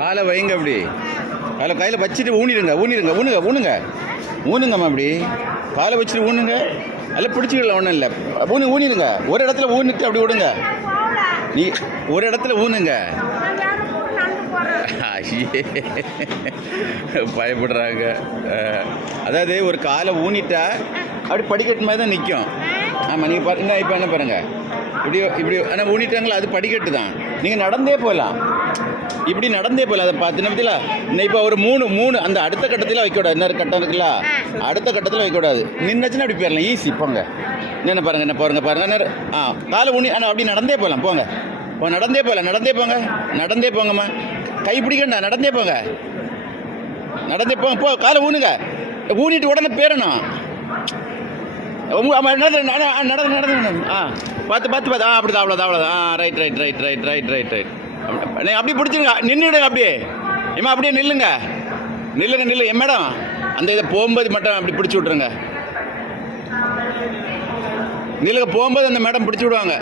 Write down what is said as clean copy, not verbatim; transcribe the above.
காலை வைங்க அப்படி. காலை கையில் வச்சுட்டு ஊனிடுங்க ஊனிடுங்க ஊனுங்க ஊனுங்க ஊனுங்கம்மா அப்படி. காலை வச்சுட்டு ஊனுங்க. அதில் பிடிச்சிக்கல ஒன்றும் இல்லை. ஊனிடுங்க. ஒரு இடத்துல ஊனிட்டு அப்படி விடுங்க. நீ ஒரு இடத்துல ஊனுங்க. பயப்படுறாங்க. அதாவது ஒரு காலை ஊனிட்டா அப்படி படிக்கட்டு மாதிரி தான் நிற்கும். ஆமாம், நீங்கள் பாருங்க. இப்போ என்ன பாருங்கள், இப்படி ஆனால் ஊனிட்டாங்களா, அது படிக்கட்டு தான். நீங்கள் நடந்தே போகலாம், இப்படி நடந்தே போகலாம். அதை பார்த்து பற்றில இன்னும் இப்போ ஒரு மூணு அந்த அடுத்த கட்டத்தில் வைக்கக்கூடாது. இன்னொரு கட்டம் இருக்குல்ல, அடுத்த கட்டத்தில் வைக்கக்கூடாது. நின்றுச்சுன்னா அப்படி போயிடலாம், ஈஸி. போங்க. என்ன பாருங்கள், என்ன பாருங்கள். காலை ஊனி ஆனால் அப்படி நடந்தே போகலாம். போங்க, நடந்தே போகலாம். நடந்தே போங்கம்மா. கை பிடிக்கண்டா, நடந்தே போங்க. போ. காலை ஊனுங்க. ஊனிட்டு உடனே பேரணும். நடந்து பார்த்து அப்படிதான். அவ்வளோதான். ரைட். அப்படி பிடிச்சிருங்க. நின்றுடுங்க அப்படியே. ஏமா அப்படியே நில்லுங்க. என் மேடம், அந்த இதை போகும்போது மட்டும் அப்படி பிடிச்சி விட்ருங்க. நில்லுங்க. போகும்போது அந்த மேடம் பிடிச்சி விடுவாங்க.